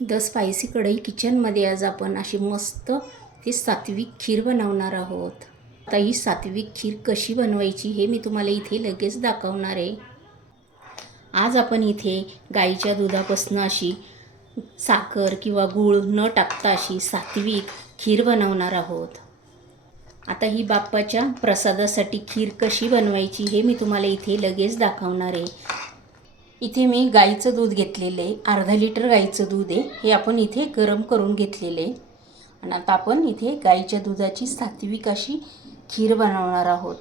The spicy कढई किचनमध्ये आज आपण अशी मस्त ती सात्विक खीर बनवणार आहोत. आता ही सात्विक खीर कशी बनवायची हे मी तुम्हाला इथे लगेच दाखवणार आहे. आज आपण इथे गाईच्या दुधापासून अशी साखर किंवा गूळ न टाकता अशी सात्विक खीर बनवणार आहोत. आता ही बाप्पाच्या प्रसादासाठी खीर कशी बनवायची हे मी तुम्हाला इथे लगेच दाखवणार आहे. इथे मी गाईचं दूध घेतलेलं आहे. अर्धा लिटर गाईचं दूध आहे. हे आपण इथे गरम करून घेतलेलं आहे. आणि आता आपण इथे गाईच्या दुधाची सात्विक अशी खीर बनवणार आहोत.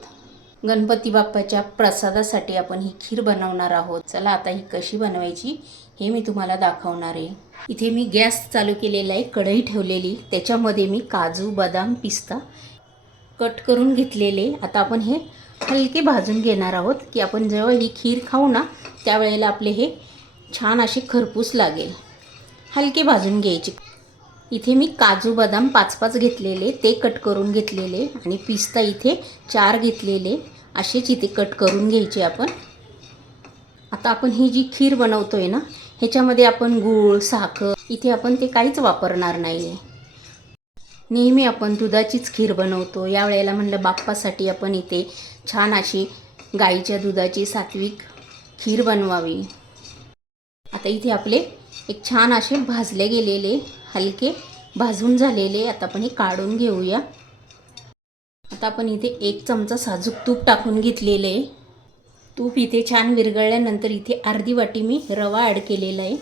गणपती बाप्पाच्या प्रसादासाठी आपण ही खीर बनवणार आहोत. चला आता ही कशी बनवायची हे मी तुम्हाला दाखवणार आहे. इथे मी गॅस चालू केलेला आहे. कढई ठेवलेली. त्याच्यामध्ये मी काजू बदाम पिस्ता कट करून घेतलेले. आता आपण हे हलके भाजून घेणार आहोत की आपण जेव्हा ही खीर खाऊ ना त्यावेळेला आपले हे छान असे खरपूस लागेल. हलके भाजून घ्यायचे. इथे मी काजू बदाम पाच पाच घेतलेले ते कट करून घेतलेले आणि पिस्ता इथे चार घेतलेले असेच इथे कट करून घ्यायचे आपण. आता आपण ही जी खीर बनवतो आहे ना ह्याच्यामध्ये आपण गूळ साखर इथे आपण ते काहीच वापरणार नाही आहे नेहमी आपण दुधाचीच खीर बनवतो. यावेळेला म्हणलं बाप्पासाठी आपण इथे छान अशी गाईच्या दुधाची सात्विक खीर बनवावी. आता इथे आपले एक छान असे भाजले गेलेले हलके भाजून झालेले आता आपण हे काढून घेऊया. आता आपण इथे एक चमचा साजूक तूप टाकून घेतलेले आहे. तूप इथे छान विरघळल्यानंतर इथे अर्धी वाटी मी रवा ॲड केलेला आहे.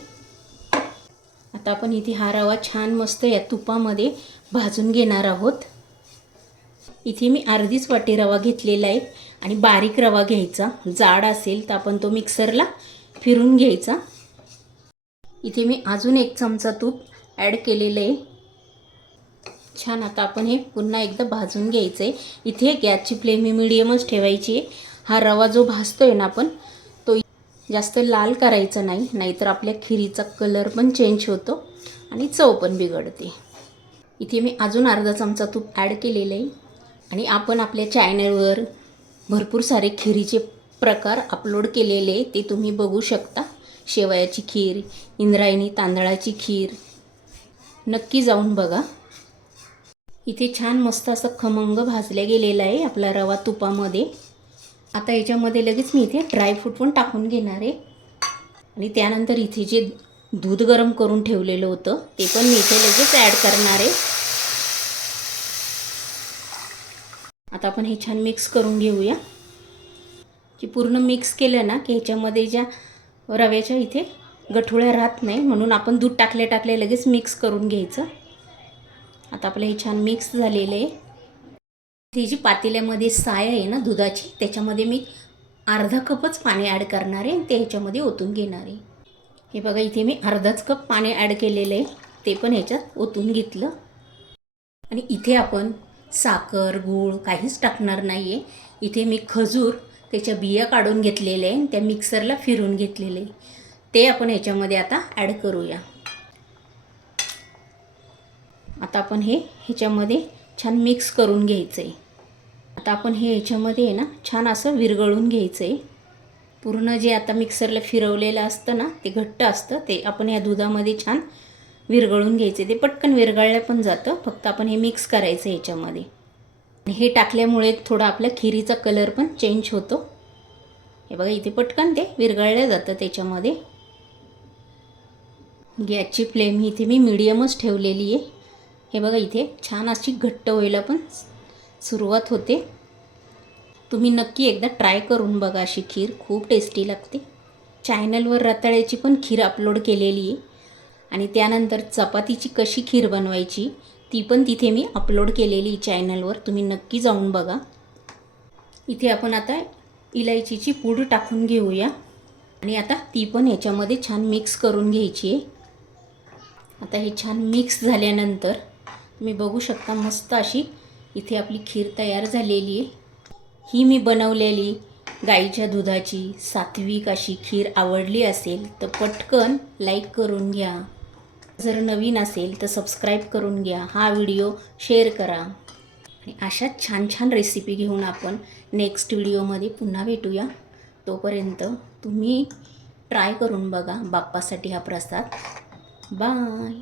आता आपण इथे हा रवा छान मस्त या तुपामध्ये भाजून घेणार आहोत. इथे मी अर्धीच वाटी रवा घेतलेला आहे आणि बारीक रवा घ्यायचा. जाड असेल तर आपण तो मिक्सरला फिरून घ्यायचा. इथे मी अजून एक चमचा तूप ॲड केलेलं आहे. छान आता आपण हे पुन्हा एकदा भाजून घ्यायचं आहे इथे गॅसची फ्लेम ही मिडियमच ठेवायची आहे. हा रवा जो भाजतो आहे ना आपण तो जास्त लाल करायचा नाही नाहीतर आपल्या खिरीचा कलर पण चेंज होतो आणि चव पण बिघडते. इथे मी अजून अर्धा चमचा तूप ॲड केलेलं आहे. आणि आपण आपल्या चॅनलवर भरपूर सारे खिरीचे प्रकार अपलोड केलेले ते तुम्ही बघू शकता. शेवयाची खीर इंद्रायणी तांदळाची खीर नक्की जाऊन बघा. इथे छान मस्त असं खमंग भाजल्या गेलेला आहे आपला रवा तुपामध्ये. आता याच्यामध्ये लगेच मी इथे ड्रायफ्रूट पण टाकून घेणार आहे. आणि त्यानंतर इथे जे दूध गरम करून ठेवलेलं होतं ते पण मी इथे लगेच ॲड करणार आहे. आता आपण हे छान मिक्स करून घेऊया. की पूर्ण मिक्स केलं ना की ह्याच्यामध्ये ज्या रव्याच्या इथे गठुळ्या राहत नाही म्हणून आपण दूध टाकले टाकले लगेच मिक्स करून घ्यायचं. आता आपलं हे छान मिक्स झालेलं आहे. ही जी पातेल्यामध्ये साय आहे ना दुधाची त्याच्यामध्ये मी अर्धा कपच पाणी ॲड करणार आहे ते ह्याच्यामध्ये ओतून घेणार आहे. हे बघा इथे मी अर्धाच कप पाणी ॲड केलेलं आहे. ते पण ह्याच्यात ओतून घेतलं. आणि इथे आपण साखर गूळ काहीच टाकणार नाही आहे इथे मी खजूर त्याच्या बिया काढून घेतलेल्या आहे त्या मिक्सरला फिरून घेतलेले. ते आपण ह्याच्यामध्ये आता ॲड करूया. आता आपण हे ह्याच्यामध्ये छान मिक्स करून घ्यायचं आहे आता आपण हे ह्याच्यामध्ये आहे ना छान असं विरघळून घ्यायचं आहे पूर्ण जे आता मिक्सरला फिरवलेलं असतं ना ते घट्ट असतं. ते आपण या दुधामध्ये छान विरघळून घ्यायचे. ते पटकन विरघळलं पण जातं. फक्त आपण हे मिक्स करायचं ह्याच्यामध्ये. हे टाकल्यामुळे थोडा आपल्या खिरीचा कलर पण चेंज होतो. हे बघा इथे पटकन ते विरघळलं जातं त्याच्यामध्ये. म्हणजे गॅसची फ्लेम ही इथे मी मिडियमच ठेवलेली आहे. हे बघा इथे छान अशी घट्ट व्हायला पण सुरुवात होते. तुम्ही नक्की एकदा ट्राय करून बघा अशी खीर. खूप टेस्टी लागते. चॅनलवर रताळ्याची पण खीर अपलोड केलेली आहे. आणि त्यानंतर चपातीची कशी खीर बनवायची ती पण तिथे मी अपलोड केलेली चॅनलवर तुम्ही नक्की जाऊन बघा. इथे आपण आता इलायचीची पूड टाकून घेऊया. आणि आता ती पण ह्याच्यामध्ये छान मिक्स करून घ्यायची आहे. आता हे छान मिक्स झाल्यानंतर तुम्ही बघू शकता मस्त अशी इथे आपली खीर तयार झालेली आहे. ही मी बनवलेली गाईच्या दुधाची सात्विक अशी खीर आवडली असेल तर पटकन लाईक करून घ्या. जर नवीन असेल तर सबस्क्राईब करून घ्या. हा व्हिडिओ शेअर करा. आणि अशाच छान छान रेसिपी घेऊन आपण नेक्स्ट व्हिडिओमध्ये पुन्हा भेटूया. तोपर्यंत तुम्ही ट्राय करून बघा. बाप्पासाठी हा प्रसाद. बाय